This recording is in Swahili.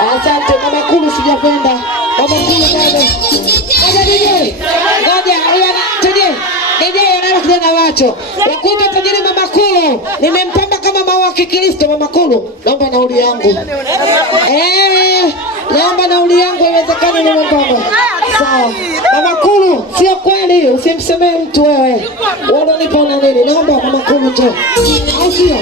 Asante mama Kulu, sijapenda mama Kulu bado. Ngoja ana kijana wacho. Ukuta tajiri mama Kulu. Nimempamba kama maua kikristo mama Kulu. Naomba nauli yangu. Naomba nauli yangu iwezekane nimempamba. Sawa. Mama Kulu, sio kweli, usimsemee mtu wewe. Wewe unanipa nini? Naomba mama Kulu tu. Au sio?